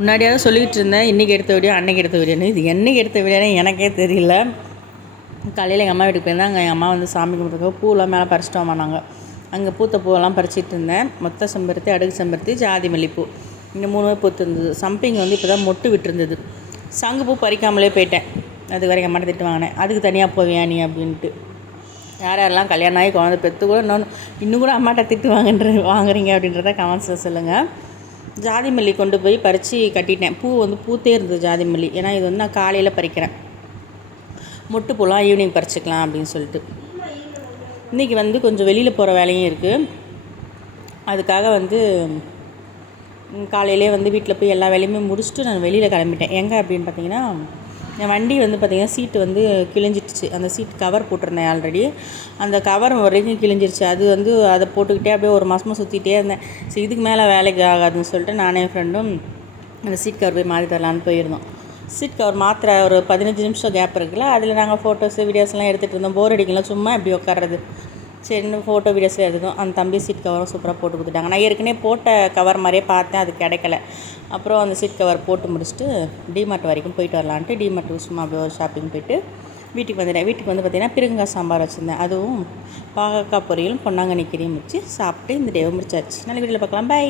முன்னாடியாவது சொல்லிகிட்டு இருந்தேன், இன்றைக்கி எடுத்த வீடியோ அன்றைக்கி எடுத்த வீடியோன்னு. இது என்றைக்கு எடுத்த வீடியோன்னு எனக்கே தெரியல. காலையில் எங்கள் அம்மா வீட்டுக்கு போயிருந்தாங்க. எங்கள் அம்மா வந்து சாமி கும்பிட்றதுக்கு பூவெல்லாம் மேலே பறிச்சிட்டு வாங்கினாங்க. அங்கே பூத்த பூவெல்லாம் பறிச்சிட்டு இருந்தேன். மொத்த செம்பருத்தி, அடுக்கு செம்பருத்தி, ஜாதி மல்லிப்பூ, இந்த 3 பூத்து இருந்தது. சம்பிங் வந்து இப்போ தான் மொட்டு விட்டுருந்தது. சங்குப்பூ பறிக்காமலே போயிட்டேன். அது வரைக்கும் அம்மாட்ட திட்டு வாங்கினேன், அதுக்கு தனியாக போவியா நீ அப்படின்ட்டு. யாரெல்லாம் கல்யாணம் ஆகி குழந்தை பெற்று கூட இன்னும் கூட அம்மாட்ட திட்டு வாங்குறீங்க அப்படின்றத கமெண்ட்ஸில் சொல்லுங்கள். ஜாதி மல்லி கொண்டு போய் பறித்து கட்டிட்டேன். பூ வந்து பூத்தே இருந்தது ஜாதி மல்லி. ஏன்னா இது வந்து நான் காலையில் பறிக்கிறேன், மொட்டு பூலாம் ஈவினிங் பறிச்சிக்கலாம் அப்படின்னு சொல்லிட்டு. இன்றைக்கி வந்து கொஞ்சம் வெளியில் போகிற வேலையும் இருக்குது. அதுக்காக வந்து காலையிலே வந்து வீட்டில் போய் எல்லா வேலையுமே முடிச்சுட்டு நான் வெளியில் கிளம்பிட்டேன். எங்கே அப்படின்னு பார்த்தீங்கன்னா, என் வண்டி வந்து பார்த்திங்கன்னா சீட்டு வந்து கிழிஞ்சிடுச்சு. அந்த சீட் கவர் போட்டிருந்தேன் ஆல்ரெடி, அந்த கவர் வரைக்கும் கிழிஞ்சிருச்சு. அது வந்து அதை போட்டுக்கிட்டே அப்படியே ஒரு மாதமாக சுற்றிட்டே இருந்தேன். சரி இதுக்கு மேலே வேலைக்கு ஆகாதுன்னு சொல்லிட்டு நானே ஃப்ரெண்டும் அந்த சீட் கவர் போய் மாற்றி தரலான்னு போயிருந்தோம். சீட் கவர் மாத்திர ஒரு 15 நிமிஷம் கேப் இருக்குல்ல, அதில் நாங்கள் ஃபோட்டோஸு வீடியோஸ்லாம் எடுத்துகிட்டு இருந்தோம். போர் அடிக்கலாம், சும்மா எப்படி உட்கார்றது. சரின்னு ஃபோட்டோ வீடியோஸில் எடுத்தோம். அந்த தம்பி சீட் கவரும் சூப்பராக போட்டு கொடுத்துட்டாங்க. நான் ஏற்கனவே போட்ட கவர் மாதிரியே பார்த்தேன், அது கிடைக்கல. அப்புறம் அந்த சீட் கவர் போட்டு முடிச்சுட்டு டிமார்ட் வரைக்கும் போயிட்டு வரலான்ட்டு டிமார்ட்டுக்கு சும்மா அப்படியே ஒரு ஷாப்பிங் போயிட்டு வீட்டுக்கு வந்துட்டேன். வீட்டுக்கு வந்து பார்த்திங்கன்னா பிருங்காய் சாம்பார் வச்சுருந்தேன். அதுவும் பாகக்காய் பொரியலும் பொன்னாங்கண்ணி கீரையும் வச்சு சாப்பிட்டு இந்த டேவை முடிச்சாச்சு. நல்ல வீட்டில் பார்க்கலாம். பை.